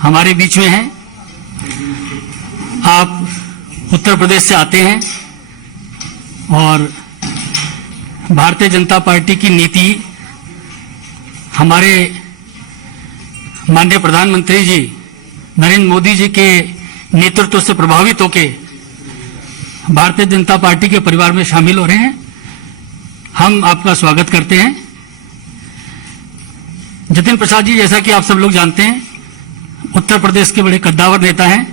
हमारे बीच में हैं। आप उत्तर प्रदेश से आते हैं और भारतीय जनता पार्टी की नीति हमारे माननीय प्रधानमंत्री जी नरेंद्र मोदी जी के नेतृत्व से प्रभावित होकर भारतीय जनता पार्टी के परिवार में शामिल हो रहे हैं। हम आपका स्वागत करते हैं। जतिन प्रसाद जी, जैसा कि आप सब लोग जानते हैं, उत्तर प्रदेश के बड़े कद्दावर नेता हैं।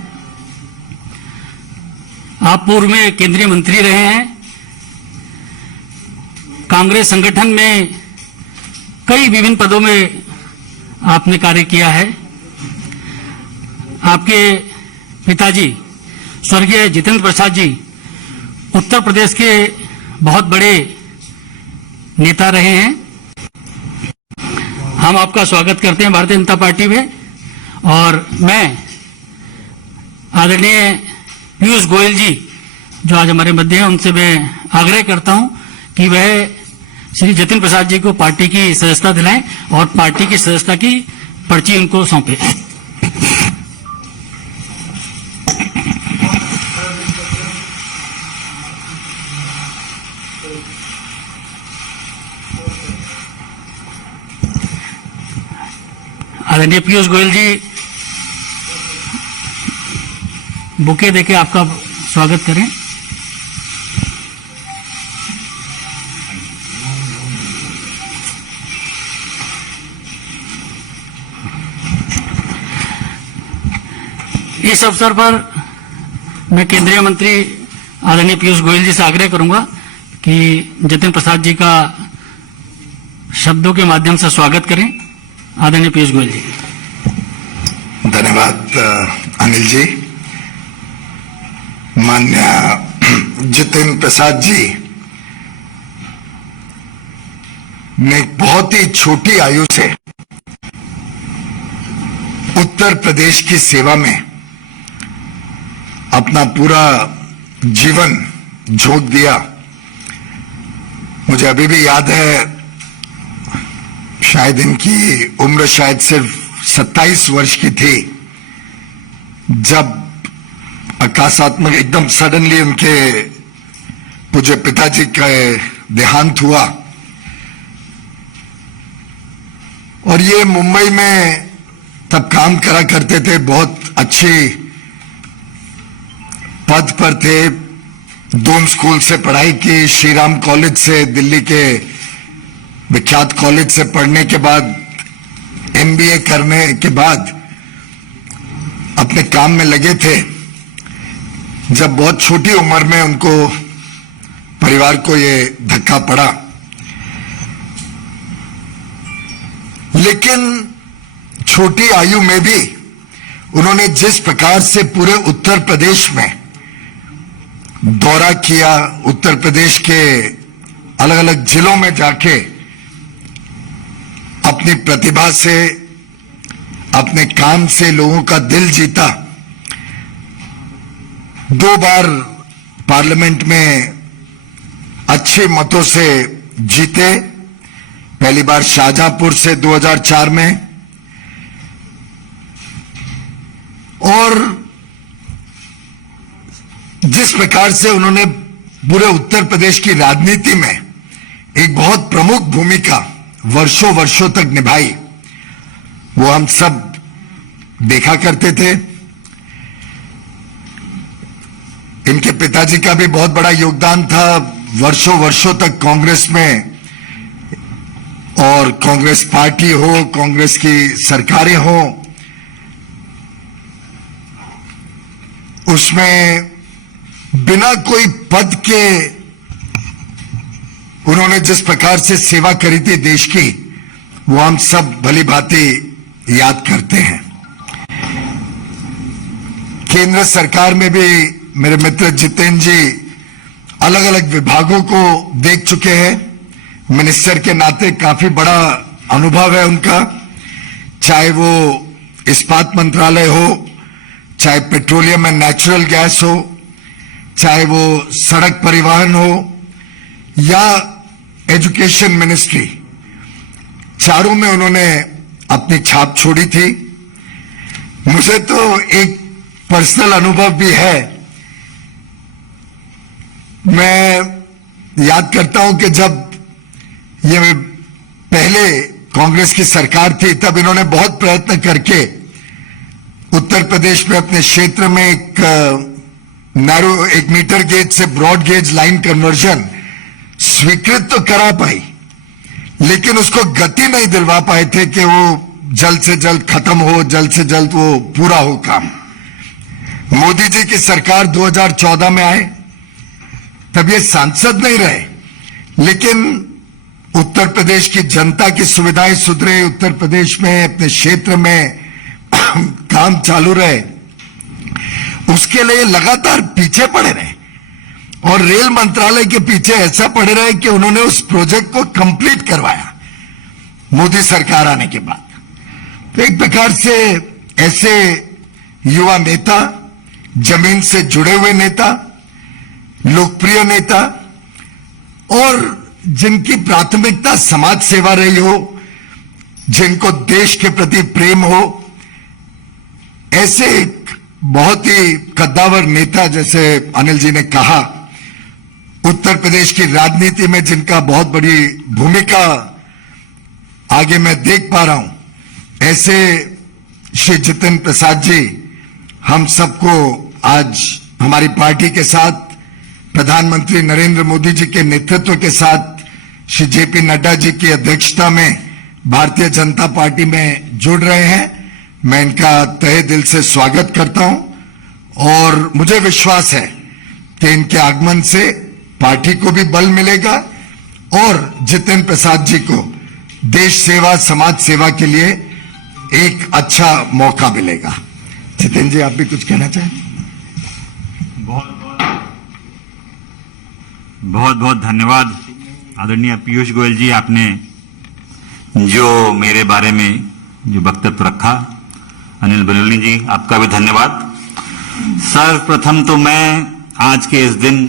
आप पूर्व में केंद्रीय मंत्री रहे हैं। कांग्रेस संगठन में कई विभिन्न पदों में आपने कार्य किया है। आपके पिताजी स्वर्गीय जितेंद्र प्रसाद जी उत्तर प्रदेश के बहुत बड़े नेता रहे हैं। हम आपका स्वागत करते हैं भारतीय जनता पार्टी में। और मैं आदरणीय पीयूष गोयल जी जो आज हमारे मध्य हैं, उनसे मैं आग्रह करता हूं कि वह श्री जतिन प्रसाद जी को पार्टी की सदस्यता दिलाएं और पार्टी की सदस्यता की पर्ची उनको सौंपें। आदरणीय पीयूष गोयल जी बुके देके आपका स्वागत करें। इस अवसर पर मैं केंद्रीय मंत्री आदरणीय पीयूष गोयल जी से आग्रह करूंगा कि जतिन प्रसाद जी का शब्दों के माध्यम से स्वागत करें। आदरणीय पीयूष गोयल जी। धन्यवाद अनिल जी। माननीय जतिन प्रसाद जी ने बहुत ही छोटी आयु से उत्तर प्रदेश की सेवा में अपना पूरा जीवन झोंक दिया। मुझे अभी भी याद है, शायद इनकी उम्र शायद सिर्फ 27 वर्ष की थी जब आकाशात्मक एकदम सडनली उनके पूज्य पिताजी का देहांत हुआ। और ये मुंबई में तब काम करा करते थे, बहुत अच्छी पद पर थे। दून स्कूल से पढ़ाई की, श्रीराम कॉलेज से, दिल्ली के विख्यात कॉलेज से पढ़ने के बाद एमबीए करने के बाद अपने काम में लगे थे जब बहुत छोटी उम्र में उनको परिवार को ये धक्का पड़ा। लेकिन छोटी आयु में भी उन्होंने जिस प्रकार से पूरे उत्तर प्रदेश में दौरा किया, उत्तर प्रदेश के अलग अलग जिलों में जाके अपनी प्रतिभा से, अपने काम से लोगों का दिल जीता। 2 बार पार्लियामेंट में अच्छे मतों से जीते। पहली बार शाहजहांपुर से 2004 में, और जिस प्रकार से उन्होंने पूरे उत्तर प्रदेश की राजनीति में एक बहुत प्रमुख भूमिका वर्षों वर्षों तक निभाई, वो हम सब देखा करते थे। इनके पिताजी का भी बहुत बड़ा योगदान था वर्षों वर्षों तक कांग्रेस में, और कांग्रेस पार्टी हो, कांग्रेस की सरकारें हो, उसमें बिना कोई पद के उन्होंने जिस प्रकार से सेवा करी थी देश की, वो हम सब भली भांति याद करते हैं। केंद्र सरकार में भी मेरे मित्र जितेंद्र जी अलग अलग विभागों को देख चुके हैं। मिनिस्टर के नाते काफी बड़ा अनुभव है उनका, चाहे वो इस्पात मंत्रालय हो, चाहे पेट्रोलियम एंड नेचुरल गैस हो, चाहे वो सड़क परिवहन हो या एजुकेशन मिनिस्ट्री, चारों में उन्होंने अपनी छाप छोड़ी थी। मुझे तो एक पर्सनल अनुभव भी है। मैं याद करता हूं कि जब ये पहले कांग्रेस की सरकार थी तब इन्होंने बहुत प्रयत्न करके उत्तर प्रदेश में अपने क्षेत्र में एक मीटर गेज से ब्रॉड गेज लाइन कन्वर्जन स्वीकृत तो करा पाई, लेकिन उसको गति नहीं दिलवा पाए थे कि वो जल्द से जल्द खत्म हो, जल्द से जल्द वो पूरा हो काम। मोदी जी की सरकार 2014 में आए, तब ये सांसद नहीं रहे, लेकिन उत्तर प्रदेश की जनता की सुविधाएं सुधरे, उत्तर प्रदेश में अपने क्षेत्र में काम चालू रहे, उसके लिए लगातार पीछे पड़े रहे और रेल मंत्रालय के पीछे ऐसा पड़े रहे कि उन्होंने उस प्रोजेक्ट को कंप्लीट करवाया मोदी सरकार आने के बाद। तो एक प्रकार से ऐसे युवा नेता, जमीन से जुड़े हुए नेता, लोकप्रिय नेता और जिनकी प्राथमिकता समाज सेवा रही हो, जिनको देश के प्रति प्रेम हो, ऐसे एक बहुत ही कद्दावर नेता, जैसे अनिल जी ने कहा, उत्तर प्रदेश की राजनीति में जिनका बहुत बड़ी भूमिका आगे मैं देख पा रहा हूं, ऐसे श्री जितेंद्र प्रसाद जी हम सबको आज हमारी पार्टी के साथ प्रधानमंत्री नरेंद्र मोदी जी के नेतृत्व के साथ श्री जेपी नड्डा जी की अध्यक्षता में भारतीय जनता पार्टी में जुड़ रहे हैं। मैं इनका तहे दिल से स्वागत करता हूं और मुझे विश्वास है कि इनके आगमन से पार्टी को भी बल मिलेगा और जितेंद्र प्रसाद जी को देश सेवा, समाज सेवा के लिए एक अच्छा मौका मिलेगा। जितेंद्र जी, आप भी कुछ कहना चाहें? बहुत बहुत धन्यवाद आदरणीय पीयूष गोयल जी, आपने जो मेरे बारे में जो वक्तव्य रखा। अनिल बलूनी जी, आपका भी धन्यवाद। सर्वप्रथम तो मैं आज के इस दिन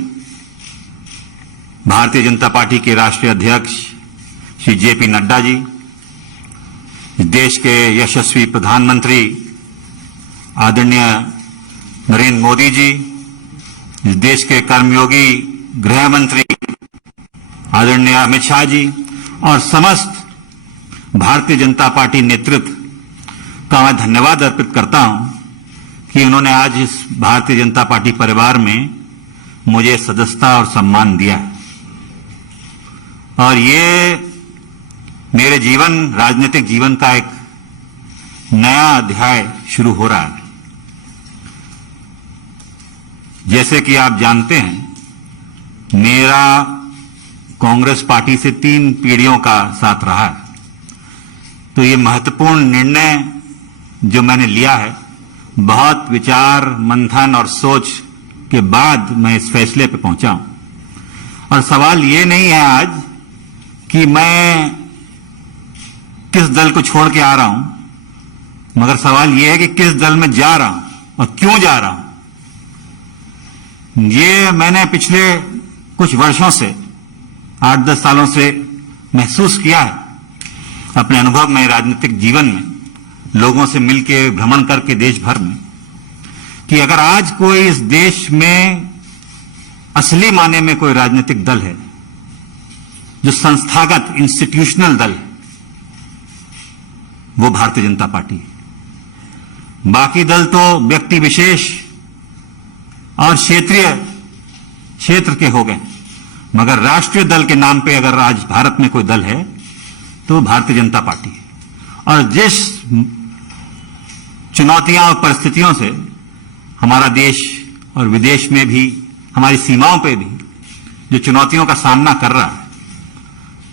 भारतीय जनता पार्टी के राष्ट्रीय अध्यक्ष श्री जेपी नड्डा जी, देश के यशस्वी प्रधानमंत्री आदरणीय नरेंद्र मोदी जी, देश के कर्मयोगी गृह मंत्री आदरणीय अमित शाह जी और समस्त भारतीय जनता पार्टी नेतृत्व का मैं धन्यवाद अर्पित करता हूं कि उन्होंने आज इस भारतीय जनता पार्टी परिवार में मुझे सदस्यता और सम्मान दिया है। और ये मेरे राजनीतिक जीवन का एक नया अध्याय शुरू हो रहा है। जैसे कि आप जानते हैं, मेरा कांग्रेस पार्टी से 3 पीढ़ियों का साथ रहा है, तो ये महत्वपूर्ण निर्णय जो मैंने लिया है, बहुत विचार मंथन और सोच के बाद मैं इस फैसले पे पहुंचा हूं। और सवाल ये नहीं है आज कि मैं किस दल को छोड़ के आ रहा हूं, मगर सवाल यह है कि किस दल में जा रहा हूं और क्यों जा रहा हूं। ये मैंने पिछले कुछ वर्षों से, 8-10 सालों से महसूस किया है अपने अनुभव में, राजनीतिक जीवन में, लोगों से मिलकर भ्रमण करके देश भर में, कि अगर आज कोई इस देश में असली माने में कोई राजनीतिक दल है जो संस्थागत इंस्टीट्यूशनल दल है, वो भारतीय जनता पार्टी है। बाकी दल तो व्यक्ति विशेष और क्षेत्र के हो गए, मगर राष्ट्रीय दल के नाम पे अगर आज भारत में कोई दल है तो भारतीय जनता पार्टी है। और जिस चुनौतियां और परिस्थितियों से हमारा देश और विदेश में भी, हमारी सीमाओं पे भी जो चुनौतियों का सामना कर रहा है,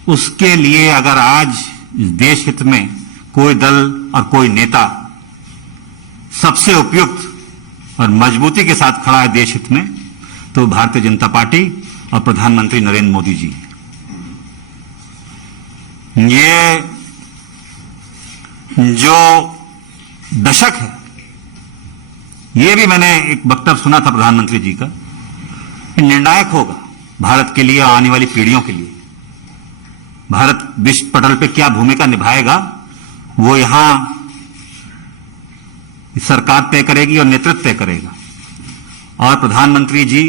उसके लिए अगर आज इस देश हित में कोई दल और कोई नेता सबसे उपयुक्त और मजबूती के साथ खड़ा है देश हित में, तो भारतीय जनता पार्टी और प्रधानमंत्री नरेंद्र मोदी जी। ये जो दशक है, ये भी मैंने एक वक्तव्य सुना था प्रधानमंत्री जी का, निर्णायक होगा भारत के लिए, आने वाली पीढ़ियों के लिए। भारत विश्व पटल पे क्या भूमिका निभाएगा, वो यहां सरकार तय करेगी और नेतृत्व तय करेगा। और प्रधानमंत्री जी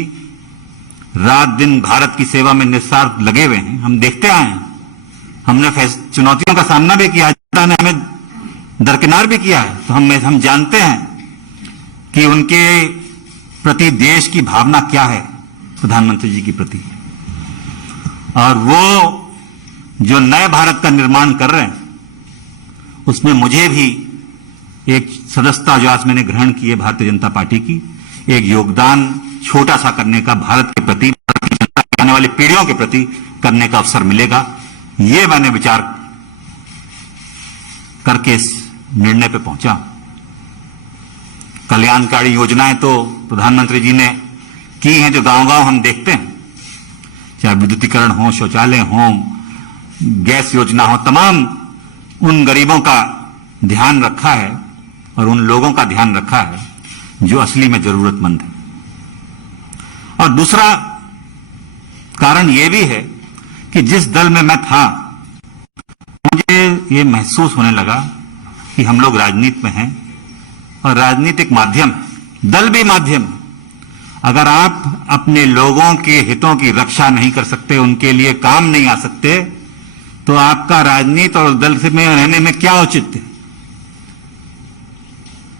रात दिन भारत की सेवा में निस्वार्थ लगे हुए हैं। हम देखते आए हैं, हमने चुनौतियों का सामना भी किया, जनता ने हमें दरकिनार भी किया है। तो हम जानते हैं कि उनके प्रति देश की भावना क्या है, प्रधानमंत्री जी के प्रति। और वो जो नए भारत का निर्माण कर रहे हैं, उसमें मुझे भी एक सदस्यता जो आज मैंने ग्रहण की है भारतीय जनता पार्टी की, एक योगदान छोटा सा करने का भारत के प्रति, भारतीय जनता की आने वाली पीढ़ियों के प्रति करने का अवसर मिलेगा। ये मैंने विचार करके इस निर्णय पे पहुंचा। कल्याणकारी योजनाएं तो प्रधानमंत्री जी ने की हैं, जो गांव-गांव हम देखते हैं, चाहे विद्युतीकरण हो, शौचालय हो, गैस योजना हो, तमाम उन गरीबों का ध्यान रखा है और उन लोगों का ध्यान रखा है जो असली में जरूरतमंद है। और दूसरा कारण यह भी है कि जिस दल में मैं था, मुझे ये महसूस होने लगा कि हम लोग राजनीति में हैं और राजनीति एक माध्यम है, दल भी माध्यम है। अगर आप अपने लोगों के हितों की रक्षा नहीं कर सकते, उनके लिए काम नहीं आ सकते, तो आपका राजनीति और दल से में रहने में क्या औचित्य है?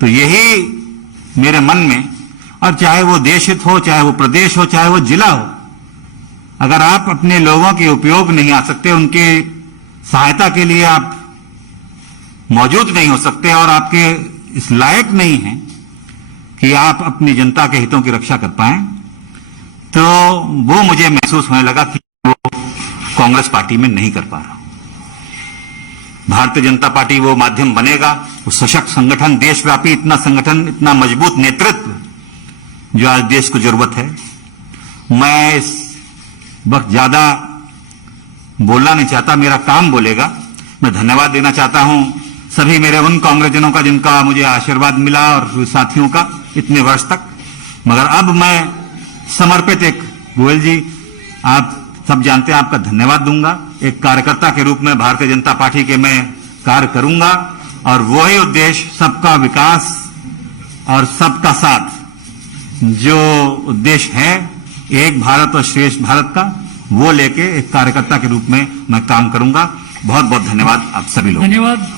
तो यही मेरे मन में, और चाहे वो देश हित हो, चाहे वो प्रदेश हो, चाहे वो जिला हो, अगर आप अपने लोगों के उपयोग नहीं आ सकते, उनके सहायता के लिए आप मौजूद नहीं हो सकते और आपके इस लायक नहीं हैं कि आप अपनी जनता के हितों की रक्षा कर पाएं, तो वो मुझे महसूस होने लगा कि वो कांग्रेस पार्टी में नहीं कर पा रहा। भारतीय जनता पार्टी वो माध्यम बनेगा, वो सशक्त संगठन, देशव्यापी इतना संगठन, इतना मजबूत नेतृत्व जो आज देश को जरूरत है। मैं इस वक्त ज्यादा बोलना नहीं चाहता, मेरा काम बोलेगा। मैं धन्यवाद देना चाहता हूं सभी मेरे उन कांग्रेसजनों का जिनका मुझे आशीर्वाद मिला और साथियों का इतने वर्ष तक। मगर अब मैं समर्पित एक, गोयल जी आप सब जानते हैं, आपका धन्यवाद दूंगा। एक कार्यकर्ता के रूप में भारतीय जनता पार्टी के मैं कार्य करूंगा और वही उद्देश्य, सबका विकास और सबका साथ, जो उद्देश्य है एक भारत और श्रेष्ठ भारत का, वो लेके एक कार्यकर्ता के रूप में मैं काम करूंगा। बहुत बहुत धन्यवाद आप सभी लोग। धन्यवाद।